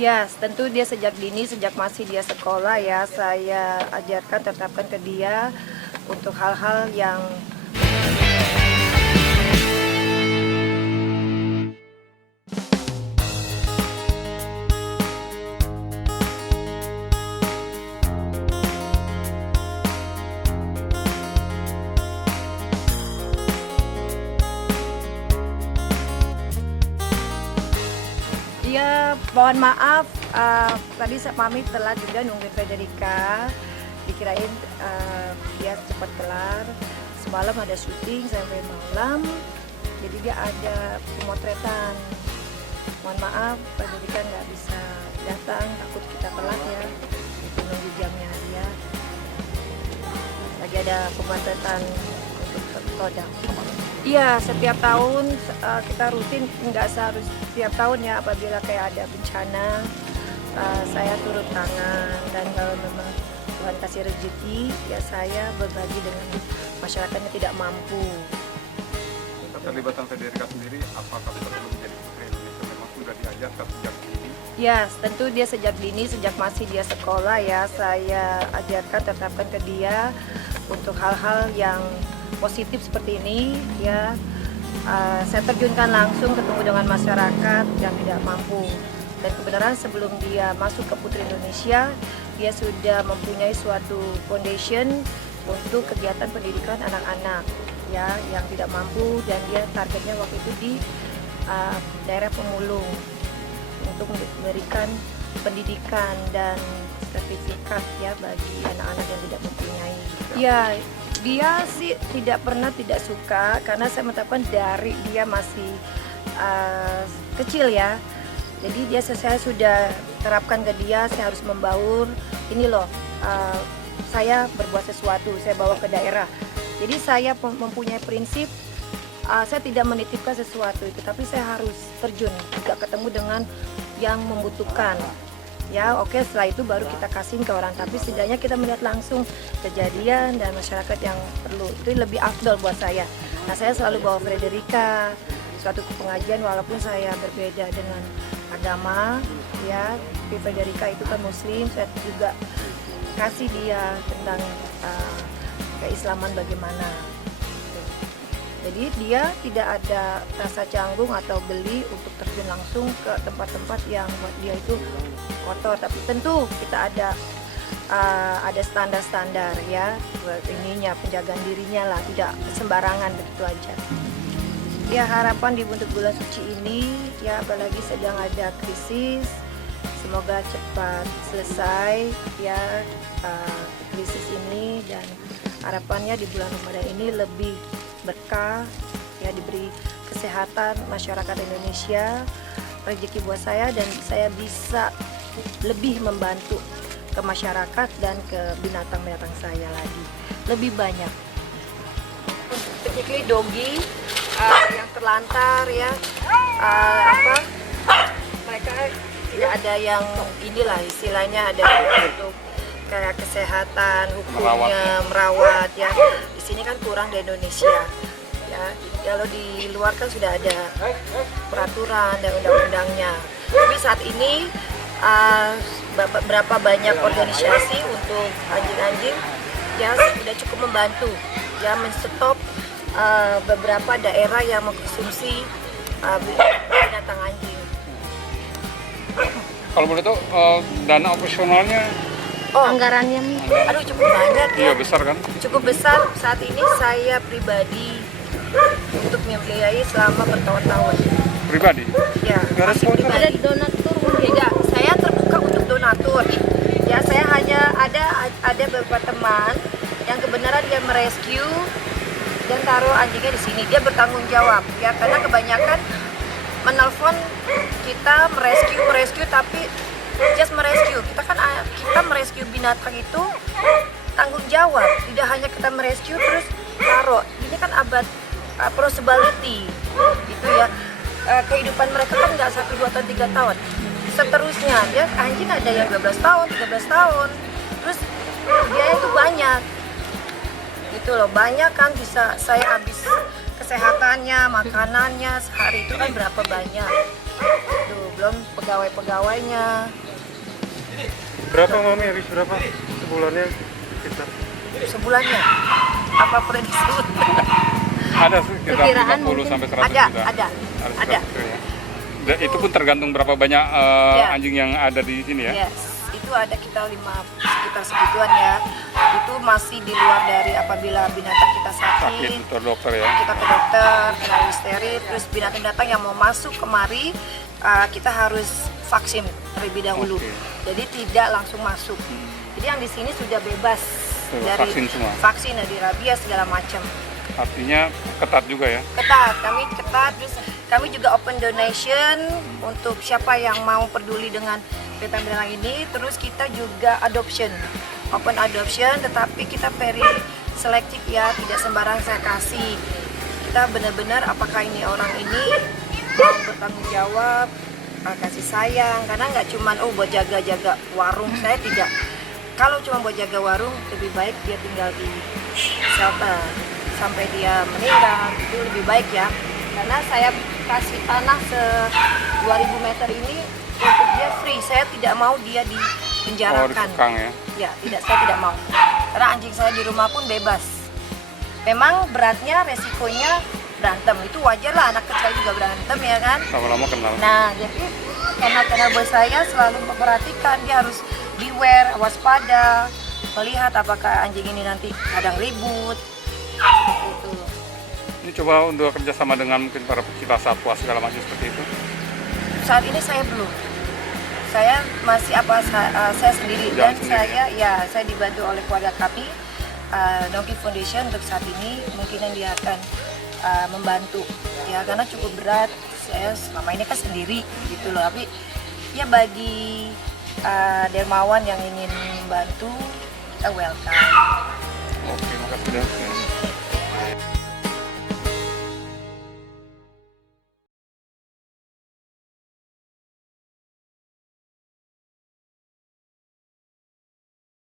Ya, tentu dia sejak dini, sejak masih dia sekolah ya, saya ajarkan, tetapkan ke dia untuk hal-hal yang dia, mohon maaf, tadi Mami telat juga nungguin Federica, dikirain dia cepat kelar. Semalam ada syuting sampai malam, jadi dia ada pemotretan. Mohon maaf, Federica nggak bisa datang, takut kita telat ya, itu nunggu jamnya dia. Lagi ada pemotretan untuk Kodam. Iya, setiap tahun kita rutin, nggak seharus setiap tahun ya, apabila kayak ada bencana saya turun tangan, dan kalau memang Tuhan kasih rezeki ya saya berbagi dengan masyarakat yang tidak mampu. Keterlibatan Federica sendiri, apakah sebelum menjadi Putri Indonesia memang sudah diajarkan sejak dini? Ya, tentu dia sejak dini, sejak masih dia sekolah ya, saya ajarkan, tetapkan ke dia untuk hal-hal yang positif seperti ini ya. Saya terjunkan langsung ketemu dengan masyarakat yang tidak mampu, dan kebenaran sebelum dia masuk ke Putri Indonesia dia sudah mempunyai suatu foundation untuk kegiatan pendidikan anak-anak ya yang tidak mampu, dan dia targetnya waktu itu di daerah Pemulung untuk memberikan pendidikan dan sertifikat ya bagi anak-anak yang tidak mempunyai. Ya, dia sih tidak pernah tidak suka, karena saya menetapkan dari dia masih kecil ya. Jadi saya sudah terapkan ke dia, saya harus membaur. Ini loh, saya berbuat sesuatu, saya bawa ke daerah. Jadi saya mempunyai prinsip, saya tidak menitipkan sesuatu itu, tapi saya harus terjun juga ketemu dengan yang membutuhkan. Ya oke, setelah itu baru kita kasih ke orang, tapi setidaknya kita melihat langsung kejadian dan masyarakat yang perlu, itu lebih afdol buat saya. Nah, saya selalu bawa Federica suatu pengajian walaupun saya berbeda dengan agama ya, tapi Federica itu kan muslim, saya juga kasih dia tentang keislaman bagaimana. Jadi dia tidak ada rasa canggung atau geli untuk terjun langsung ke tempat-tempat yang buat dia itu kotor. Tapi tentu kita ada standar-standar ya, buat ininya, penjagaan dirinya lah, tidak sembarangan begitu aja. Ya, harapan di untuk bulan suci ini ya, apalagi sedang ada krisis, semoga cepat selesai ya krisis ini, dan harapannya di bulan Ramadan ini lebih berkah ya, diberi kesehatan masyarakat Indonesia, rezeki buat saya, dan saya bisa lebih membantu ke masyarakat dan ke binatang-binatang saya lagi lebih banyak. Particularly doggy yang terlantar ya, mereka tidak ada yang inilah istilahnya, ada untuk kayak kesehatan, hukumnya, merawat ya. Di sini kan kurang di Indonesia ya. Kalau di luar kan sudah ada peraturan dan undang-undangnya. Tapi saat ini berapa banyak organisasi untuk anjing-anjing ya sudah cukup membantu ya, menstop beberapa daerah yang mengkonsumsi binatang anjing. Kalau boleh tahu dana operasionalnya? Anggarannya aduh cukup banyak ya. Iya, besar kan? Cukup besar. Saat ini saya pribadi untuk membiayai selama bertahun-tahun. Pribadi? Ya. Ada donatur enggak? Saya terbuka untuk donatur. Ya, saya hanya ada beberapa teman yang kebenaran dia merescue dan taruh anjingnya di sini. Dia bertanggung jawab ya, karena kebanyakan menelpon kita merescue tapi just merescue. Kita merescue binatang itu tanggung jawab, tidak hanya kita merescue terus taruh. Ini kan possibility gitu ya. Kehidupan mereka kan nggak 1, 2, atau 3 tahun. Seterusnya dia anjing ada yang 12 tahun, 13 tahun. Terus biaya itu banyak. Gitu loh, banyak kan, bisa saya habis kesehatannya, makanannya sehari itu kan berapa banyak. Tuh, belum pegawai-pegawainya. Berapa Mami, habis berapa sebulannya kita? Sebulannya apa prediksi? Ada sekitar Perkiraan 50 mungkin sampai 100 ada, juta. ada. Sekitar itu ya. Itu pun tergantung berapa banyak Ya. anjing yang ada di sini ya. Yes, itu ada kita sekitar segituan ya. Itu masih di luar dari apabila binatang kita Sakit sakit, untuk dokter ya. kita ke dokter, melalui steril, terus binatang yang mau masuk kemari, kita harus vaksin terlebih dahulu. Oke. Jadi tidak langsung masuk. Jadi yang di sini sudah bebas Tuh, dari vaksin semua. vaksin, dari rabies segala macam. Artinya ketat juga ya. Ketat, kami ketat. Terus kami juga open donation untuk siapa yang mau peduli dengan binatang ini. Terus kita juga adoption, open adoption, tetapi kita very selektif ya, tidak sembarang saya kasih. Kita benar-benar apakah ini orang ini mau bertanggung jawab, kasih sayang, karena nggak cuman buat jaga-jaga warung, saya tidak. Kalau cuma buat jaga warung, lebih baik dia tinggal di shelter sampai dia meninggal, itu lebih baik ya. Karena saya kasih tanah 2000 meter ini untuk dia free, saya tidak mau dia dipenjarakan. Dikekang ya. Ya, saya tidak mau. Karena anjing saya di rumah pun bebas. Memang beratnya, resikonya berantem, itu wajar lah, anak kecil juga berantem ya kan. Lama-lama kenal. Nah, jadi karena bos saya selalu memperhatikan, dia harus beware, waspada, melihat apakah anjing ini nanti kadang ribut, seperti itu. Ini coba untuk kerjasama dengan mungkin para pecinta satwa segala macam seperti itu. Saat ini saya belum. Saya masih saya sendiri Jalan dan sendiri. saya dibantu oleh keluarga kami, Donkey Foundation untuk saat ini mungkin dia akan membantu ya, karena cukup berat. Saya selama ini kan sendiri gitu loh, tapi ya bagi dermawan yang ingin membantu, kita welcome. Oke, makasih.